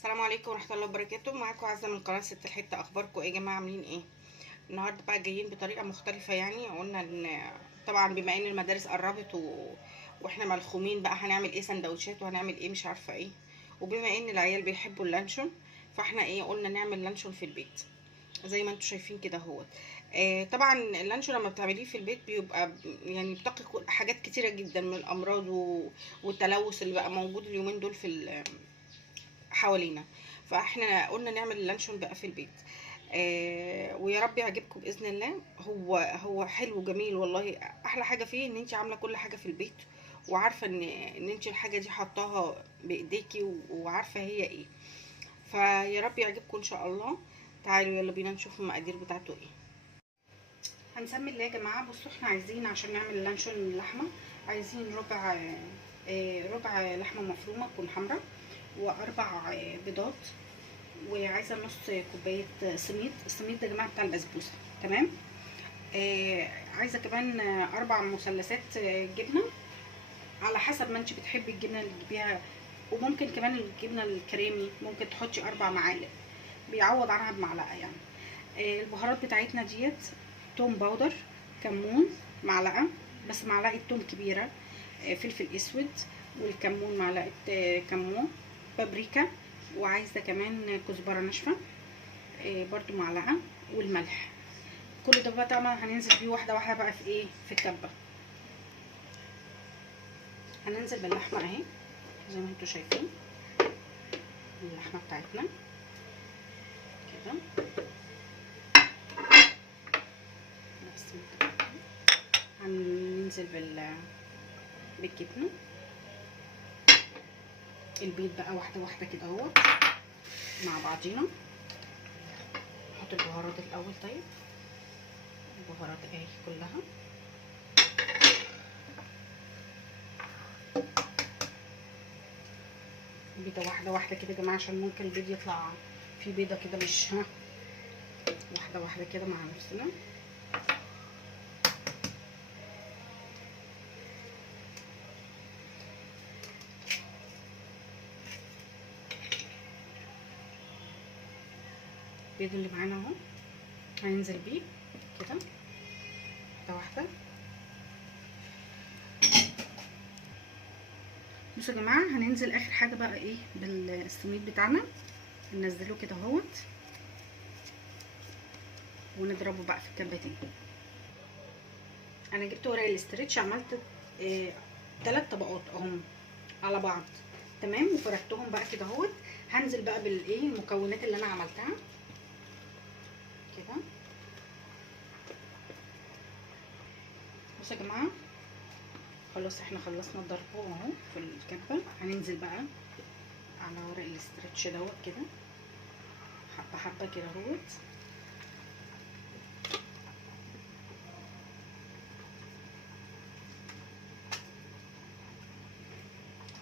السلام عليكم ورحمه الله وبركاته. معاكم عزه من قناه ست الحته. اخباركم ايه يا جماعه؟ عاملين ايه النهارده؟ بقى جايين بطريقه مختلفه. يعني قلنا ان طبعا بما ان المدارس قربت واحنا ملخومين بقى هنعمل ايه، سندوتشات وهنعمل ايه مش عارفه ايه. وبما ان العيال بيحبوا اللانشون فاحنا ايه قلنا نعمل لانشون في البيت زي ما انتم شايفين كده اهوت. طبعا اللانشون لما بتعمليه في البيت بيبقى يعني بتقي حاجات كتيره جدا من الامراض والتلوث اللي بقى موجود اليومين دول في حوالينا. فاحنا قلنا نعمل اللانشون بقى في البيت. ويا رب يعجبكم باذن الله. هو حلو وجميل والله. احلى حاجه فيه ان انت عامله كل حاجه في البيت، وعارفه ان انت الحاجه دي حطاها بايديكي وعارفه هي ايه. فيا رب يعجبكم ان شاء الله. تعالوا يلا بينا نشوف المقادير بتاعته ايه. هنسمي الله يا جماعه. بصوا احنا عايزين عشان نعمل اللانشون اللحمه عايزين ربع لحمه مفرومه تكون حمراء، واربع بيضات، وعايزه نص كوبايه سميد. السميد ده يا جماعه بتاع البسبوسه. تمام. عايزه كمان 4 مثلثات جبنه على حسب ما انت بتحبي الجبنه اللي تجيبيها. وممكن كمان الجبنه الكريمي ممكن تحطي 4 معالق، بيعوض عنها بمعلقه يعني. البهارات بتاعتنا ديت توم باودر، كمون معلقه، بس معلقه توم كبيره، فلفل اسود، والكمون معلقه كمون، بابريكا، وعايزه كمان كزبره ناشفه برضو معلقه، والملح. كل ده بقى طبعا هننزل بيه واحده واحده بقى في ايه، في الكبه. هننزل باللحمه اهي زي ما انتم شايفين. اللحمه بتاعتنا كده هننزل بالجبنه. البيض بقى واحده واحده كده اهوت مع بعضينا. نحط البهارات الاول. طيب البهارات اهي كلها. بيضه واحده واحده كده يا جماعه عشان ممكن البيض يطلع في بيضه كده مش واحده واحده كده مع نفسنا. البيض اللي معانا اهو هننزل بيه كده واحده واحده. بصوا يا جماعه هننزل اخر حاجه بقى ايه بالسميد بتاعنا. ننزله كده اهوت ونضربه بقى في الكبه. انا جبت ورق الاسترتش، عملت 3 طبقات اهم على بعض. تمام. وفردتهم بقى كده اهوت. هنزل بقى بالايه المكونات اللي انا عملتها كده. بصوا يا جماعه خلاص احنا خلصنا الضرب اهو في الكبه. هننزل بقى على ورق الاسترتش دوت كده حبه حبه كده اهوت.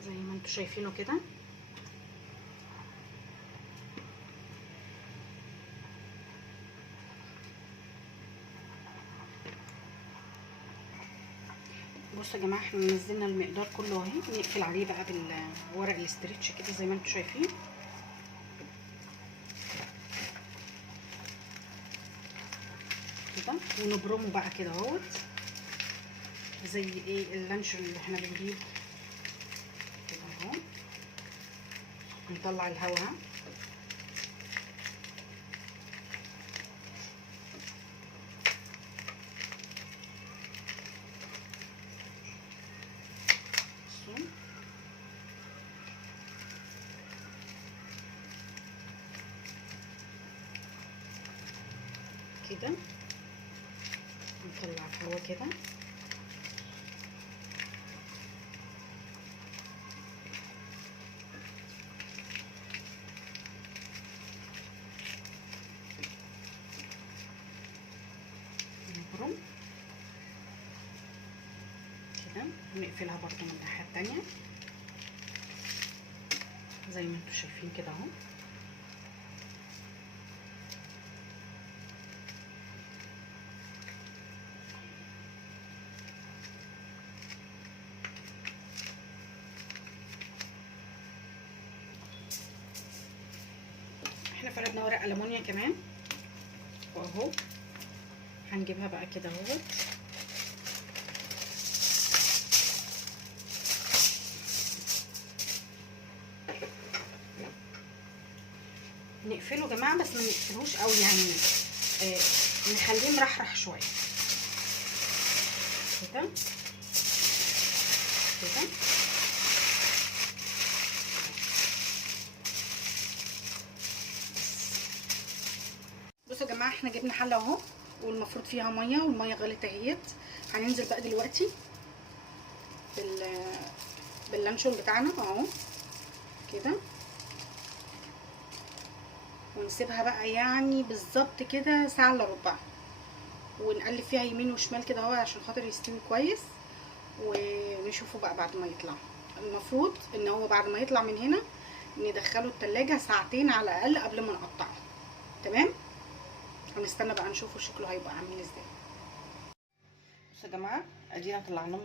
زي ما انتم شايفينه كده. بصوا يا جماعه احنا نزلنا المقدار كله اهي. نقفل عليه بقى بالورق الاسترتش كده زي ما انتم شايفين كده. ونبرمه بقى كده اهوت زي ايه اللانشون اللي احنا بنجيبه كده اهو. نطلع الهواء كده. نطلع الهواء كده. نبرم كده ونقفلها برضو من الناحيه التانيه زي ما انتم شايفين كده اهو. احنا فردنا ورق ألمونيا كمان، واهو هنجيبها بقى كده اهوت. نقفله يا جماعه، بس ما نقفلوش قوي يعني، نخليه مرحرح شويه كده كده. بصوا يا جماعه، احنا جبنا حله اهو، والمفروض فيها ميه، والميه غلت اهيت. هننزل بقى دلوقتي باللانشون بتاعنا اهو كده، ونسيبها بقى يعني بالظبط كده ساعه الا ربع، ونقلب فيها يمين وشمال كده اهو عشان خاطر يستوي كويس، ونشوفه بقى بعد ما يطلع. المفروض ان هو بعد ما يطلع من هنا ندخله التلاجة ساعتين على الاقل قبل ما نقطعه. تمام، هنستنى بقى نشوفه شكله هيبقى عامل ازاي. بصوا يا جماعه، ادينا طلعناه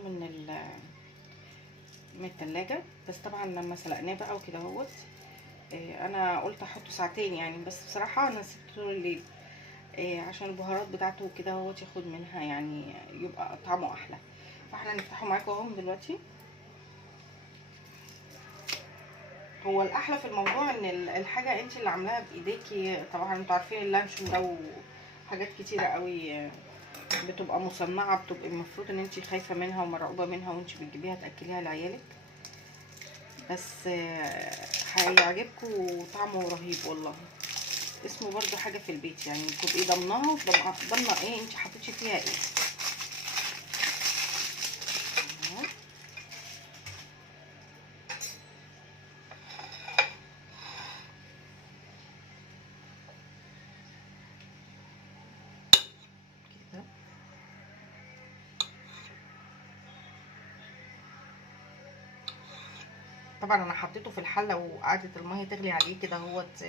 من التلاجة، بس طبعا لما سلقناه بقى وكده اهوت، انا قلت احطه ساعتين يعني، بس بصراحه انا سبته طول الليل عشان البهارات بتاعته وكده اهوت ياخد منها يعني، يبقى طعمه احلى. فاحنا هنفتحه معاكم اهو دلوقتي. هو الاحلى في الموضوع ان الحاجه انت اللي عاملاها بايديكي. طبعا انتوا عارفين اللانشون ده وحاجات كتيره قوي بتبقى مصنعه، بتبقى المفروض ان انت خايفه منها ومرعوبه منها وانت بتجيبيها تاكليها لعيالك، بس هيعجبكم وطعمه رهيب والله. اسمه برضو حاجه في البيت يعني، تبقي ضمناها وضمنه ايه انت حطيتي فيها ايه. طبعا انا حطيته في الحله وقعدت الميه تغلي عليه كده اهوت،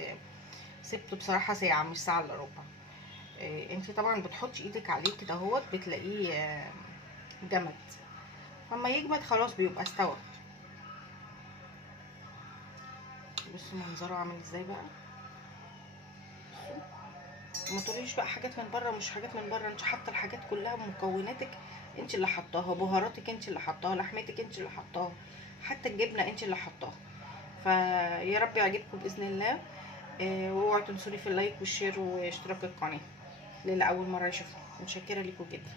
سبته بصراحه ساعه مش ساعه الا ربع. انتي طبعا بتحطي ايدك عليه كده اهوت بتلاقيه جمد، اما يجمد خلاص بيبقى استوى. بصوا منظره عامل ازاي بقى. ما تقوليش بقى حاجات من بره، مش حاجات من بره، انت حاطه الحاجات كلها بمكوناتك، انت اللي حطاها، بهاراتك انت اللي حطاها، لحمتك انت اللي حطاها، حتى الجبنه انت اللي حطاها. فيا رب يعجبكم باذن الله. واوعوا تنسوني في اللايك والشير واشتراك القناه للي اول مره يشوفها. متشكره ليكم جدا.